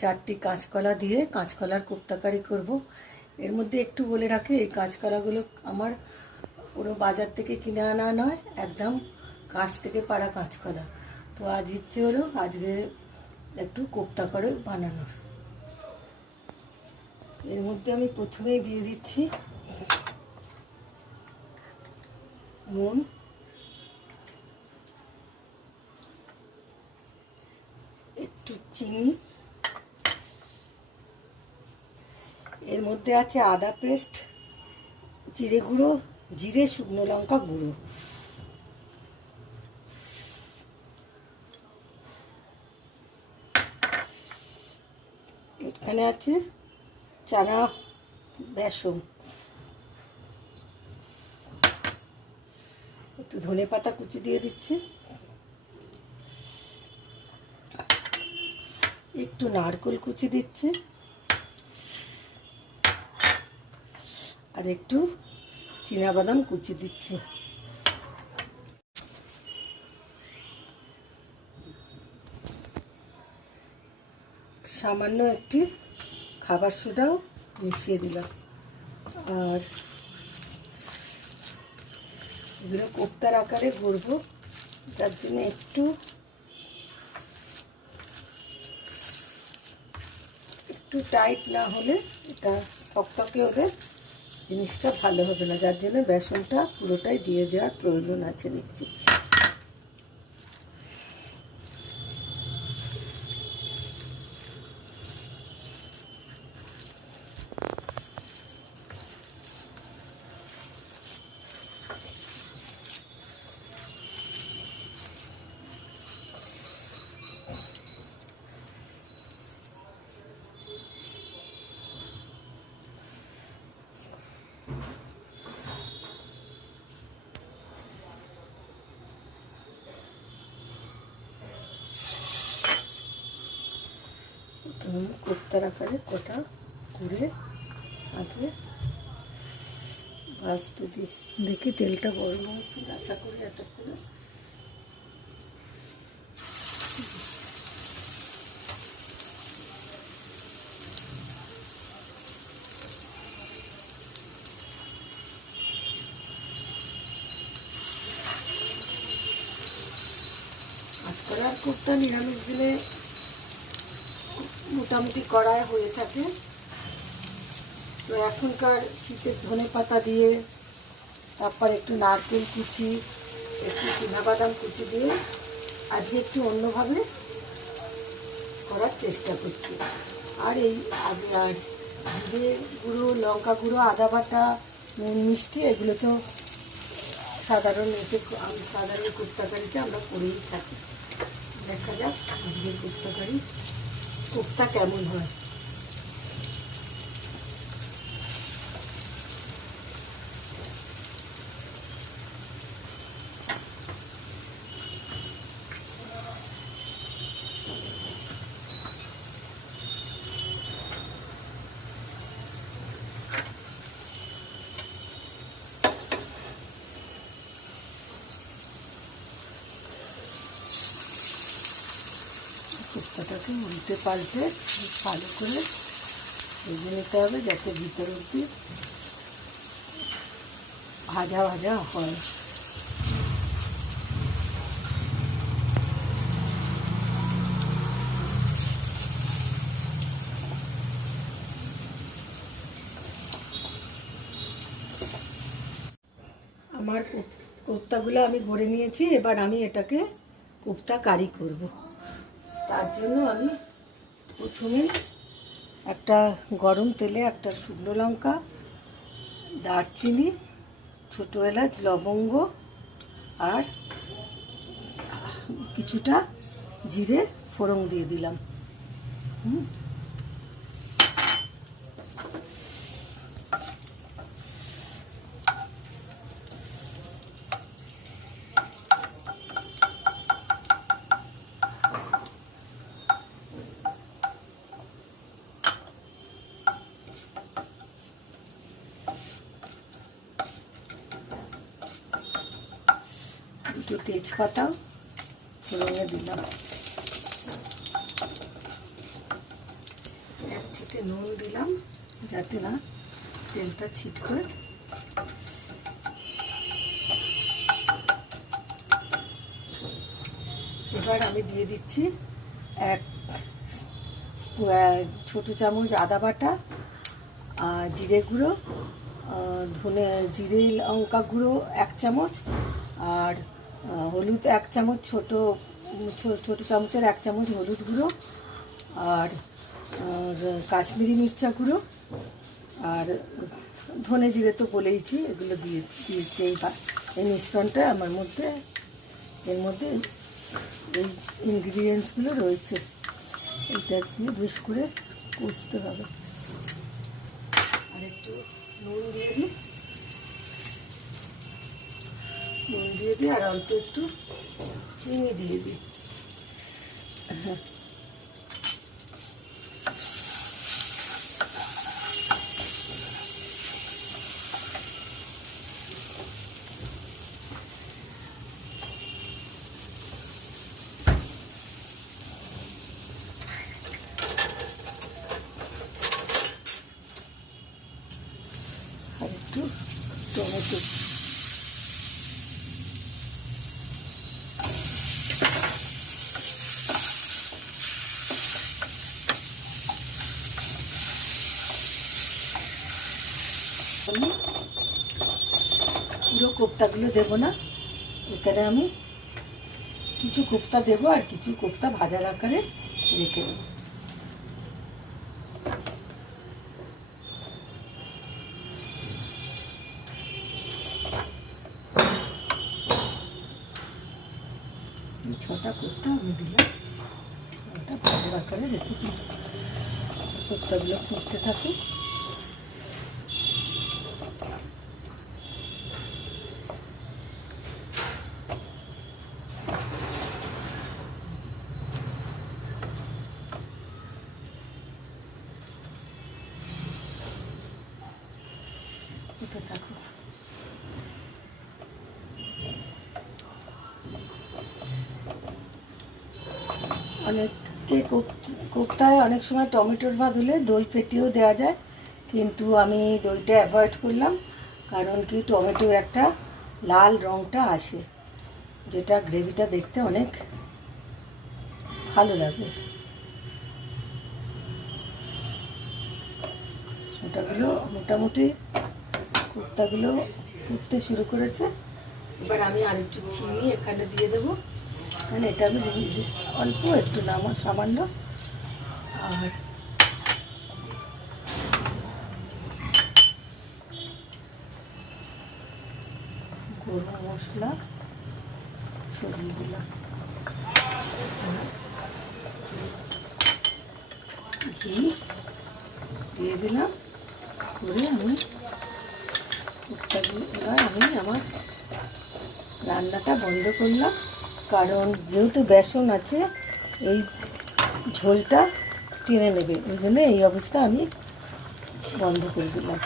4টি কাঁচকলা দিয়ে কাঁচকলার কোপ্তাকারি করব। এর মধ্যে একটু বলে রাখি, এই কাঁচকলাগুলো আমার পুরো বাজার থেকে কিনে আনা নয়, একদম গাছ থেকে পাড়া কাঁচকলা। তো আজ ইচ্ছে হলো আজকে একটু কোপ্তা করে বানানোর। এর মধ্যে আমি প্রথমেই দিয়ে দিচ্ছি নুন, একটু চিনি, এর মধ্যে আছে আদা পেস্ট, জিরে গুঁড়ো, জিরে, শুকনো লঙ্কা গুঁড়ো, এখানে আছে চানা বেসন, একটু ধনে পাতা কুচি দিয়ে দিচ্ছি, একটু নারকেল কুচি দিচ্ছি, আর একটু চীনাবাদাম কুচি দিচ্ছি। সামান্য একটি খাবার সোডাও মিশিয়ে দিলাম। আর এগুলো কোপ্তার আকারে গড়বো, তার জন্য একটু টাইট না হলে এটা টকটকে হলে জিনিসটা ভালো হবে না, যার জন্য বেসনটা পুরোটাই দিয়ে দেওয়ার প্রয়োজন আছে দেখছি। প্রথমে কোপ্তার আকারে কটা করে আগে ভাজতে দিই, দেখি তেলটা গরম হচ্ছে, আশা করি এতক্ষণে। কাঁচকলার কোপ্তা নিরামিষ দিনে মোটামুটি কড়াই হয়ে থাকে। তো এখনকার শীতের ধনে পাতা দিয়ে, তারপর একটু নারকেল কুচি, একটু চীনাবাদাম কুচি দিয়ে আজকে একটু অন্যভাবে করার চেষ্টা করছি। আর এই আগে আর জিরে গুঁড়ো, লঙ্কা গুঁড়ো, আদা বাটা, নুন, মিষ্টি এগুলো তো সাধারণ কোপ্তাকারিতে আমরা করেই থাকি। দেখা যাক আজকের কোপ্তা কেমন হয়। কোপ্তাটাকে উল্টে পাল্টে ভালো করে ভেজে নিতে হবে, যাতে ভিতর অবধি ভাজা ভাজা হয়। আমার কোপ্তাগুলো আমি গড়ে নিয়েছি, এবার আমি এটাকে কোপ্তা কারি করব। তার জন্য আমি প্রথমে একটা গরম তেলে একটা শুকনো লঙ্কা, দারচিনি, ছোটো এলাচ, লবঙ্গ আর কিছুটা জিরে ফোড়ন দিয়ে দিলাম। দুটো তেজপাতা ফোড়নে দিলাম। একটু নুন দিলাম যাতে না তেলটা ছিটকে। এবার আমি দিয়ে দিচ্ছি এক ছোটো চামচ আদা বাটা, জিরে গুঁড়ো, ধনে জিরে লঙ্কা গুঁড়ো 1 চামচ, আর হলুদ 1 চামচ, ছোটো চামচের 1 চামচ হলুদ গুঁড়ো, আর কাশ্মীরি মিরচা গুঁড়ো, আর ধনে জিরে তো বলেইছি, এগুলো দিয়েছি। এই মিশ্রণটা আমার মধ্যে, এর মধ্যে এই ইনগ্রিডিয়েন্টসগুলো রয়েছে। এইটা দিয়ে বেশ করে কষতে হবে। আর একটু নুন দিয়ে দিই, আর অল্প একটু চিনি দিয়ে দিই। হ্যাঁ, আর একটু টমেটো। আমি পুরো কোপ্তাগুলো দেবো না, এখানে আমি কিছু কোপ্তা দেবো আর কিছু কোপ্তা ভাজার আকারে রেখে দেবো। এই 6টা কোপ্তা আমি দিলাম, ওটা ভাজার আকারে রেখে দিলাম। কোপ্তাগুলো ফুটতে থাকে। থাকুক। অনেকে কোপ্তায় অনেক সময় টমেটোর ভাত হলে দই ফেটিয়েও দেওয়া যায়, কিন্তু আমি দইটা অ্যাভয়েড করলাম। কারণ কি, টমেটোর একটা লাল রঙটা আসে, যেটা গ্রেভিটা দেখতে অনেক ভালো লাগে। ওটাগুলো মোটামুটি কোপ্তাগুলো ফুটতে শুরু করেছে। এবার আমি আর একটু চিনি এখানে দিয়ে দেবো, কারণ এটা আমি অল্প একটু নামা সামান্য, আর গরম মশলা ছড়িয়ে দিলাম, ঘি দিয়ে দিলাম, করে আমি এবার আমি আমার রান্নাটা বন্ধ করলাম। কারণ যেহেতু বেসন আছে, এই ঝোলটা টেনে নেবে, ওই জন্য এই অবস্থা আমি বন্ধ করে দিলাম।